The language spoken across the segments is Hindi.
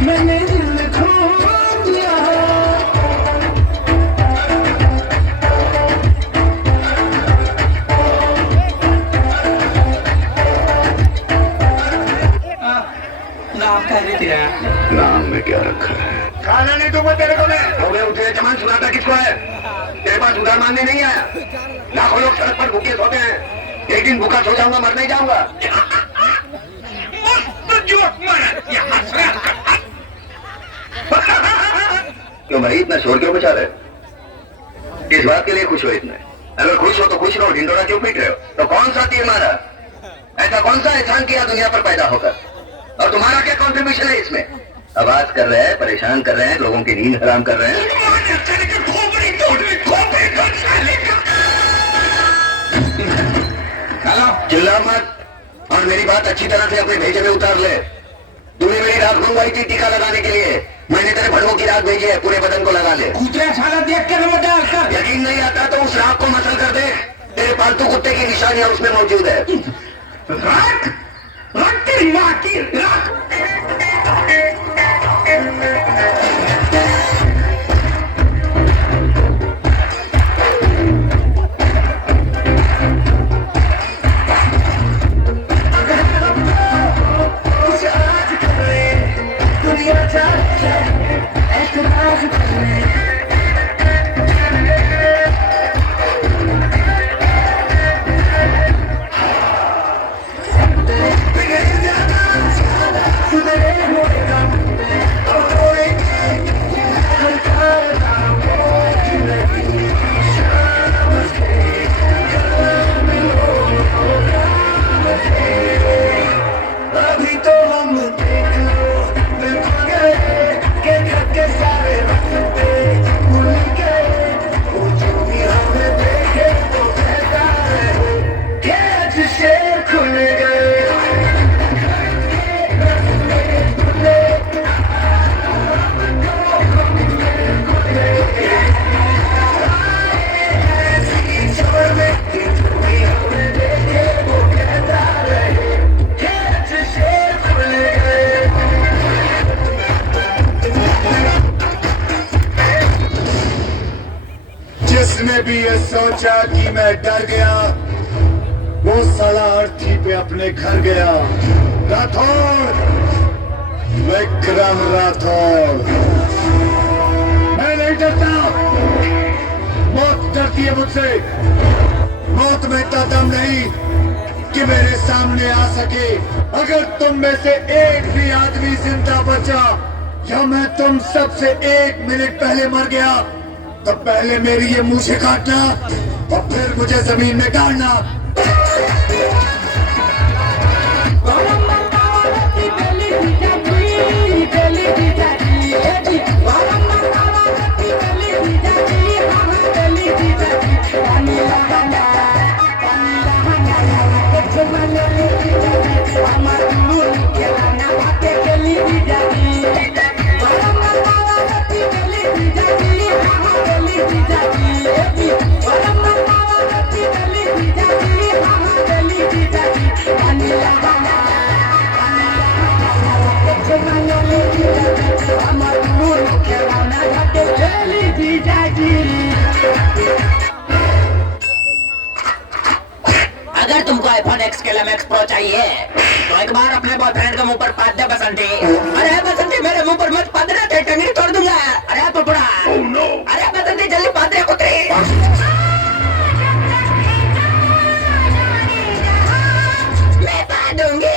मैंने दिल खो दिया। नाम क्या है तेरा? नाम में क्या रखा है? खाना नहीं दूंगा तेरे को मैं। हो गया उठे चमान सुनाता किसको है? तेरे पास उधार मांगने नहीं आया। लाखों लोग सड़क पर भूखे सोते हैं, एक दिन भूखा सो जाऊंगा, मर नहीं जाऊंगा। क्यों भाई इतना शोर क्यों मचा रहे? किस बात के लिए खुश हो इतने? अगर खुश हो तो खुश रहो, ढिंडोरा क्यों पीट रहे हो? तो कौन सा तीर मारा? ऐसा कौन सा एहसान किया दुनिया पर पैदा होकर? और तुम्हारा क्या कॉन्ट्रीब्यूशन है इसमें? आवाज कर रहे हैं, परेशान कर रहे हैं, लोगों की नींद हराम कर रहे हैं। चिल्ला मत और मेरी बात अच्छी तरह से अपने भेजे में उतार ले। तूने मेरी रात मंगवाई थी टीका लगाने के लिए, मैंने तेरे भड़वों की रात भेजी है, पूरे बदन को लगा ले। कुत्ते साला देख के नमक डाल कर। यकीन नहीं आता तो उस राख को मसल कर दे, तेरे पालतू कुत्ते की निशानियां उसमें मौजूद है। राख राख तेरी माँ की राख। जिसने भी ये सोचा कि मैं डर गया, वो साला अर्थी पे अपने घर गया। राठौर, विक्रम राठौर। मैं नहीं डरता, मौत डरती है मुझसे। मौत में इतना दम नहीं कि मेरे सामने आ सके। अगर तुम में से एक भी आदमी जिंदा बचा या मैं तुम सबसे 1 मिनट पहले मर गया, तो पहले मेरी ये मुझे काटना और फिर मुझे जमीन में गाड़ना। अगर तुमको iPhone XL MX Pro चाहिए तो एक बार अपने बॉयफ्रेंड के मुंह पर पाद दे बसंती। अरे बसंती मेरे मुंह पर मत पाद रहे, टंगड़ी तोड़ दूंगा। अरे पुपड़ा, अरे बसंती जल्दी पाद दे कुतरी। मैं पाद दूंगी।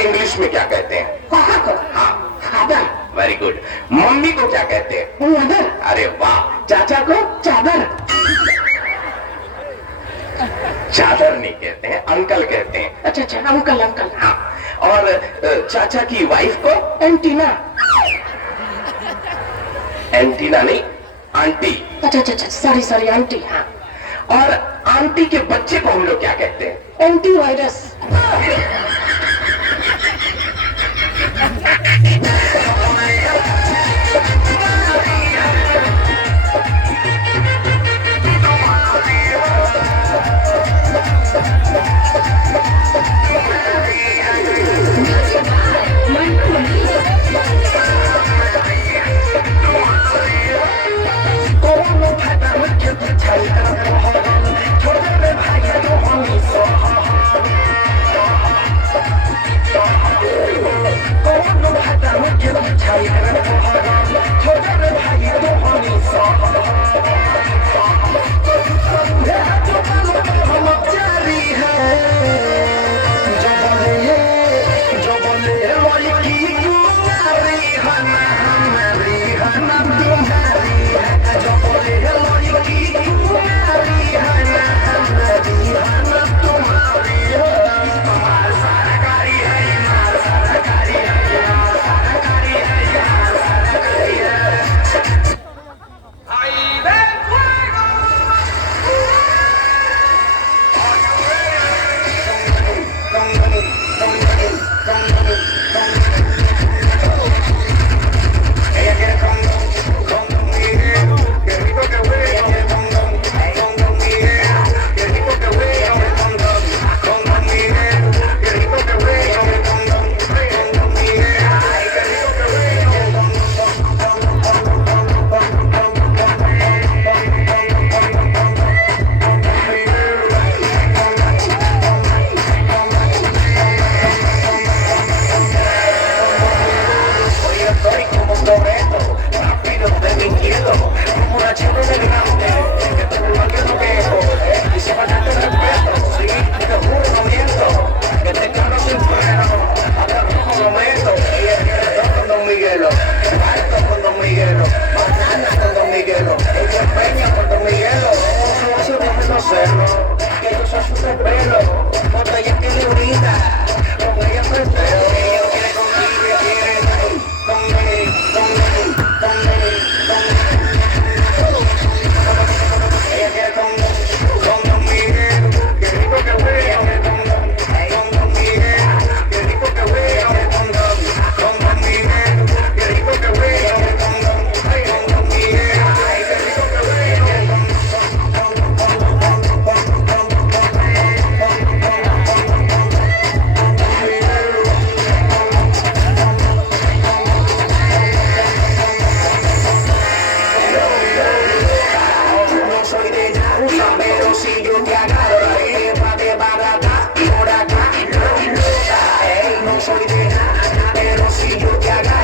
इंग्लिश में क्या कहते हैं? पापा को हाँ, फादर, वेरी गुड। मम्मी को क्या कहते हैं? मदर, अरे वाह। चाचा को? चादर, चादर नहीं कहते हैं, अंकल कहते हैं। अच्छा अच्छा, अंकल अंकल, हाँ, और चाचा की वाइफ को? एंटीना, एंटीना नहीं, आंटी। अच्छा अच्छा अच्छा, सॉरी सॉरी, आंटी, हाँ, और आंटी के बच्चे को हम लोग क्या कहते हैं? Anti virus, Soy de nada, pero si yo te agarro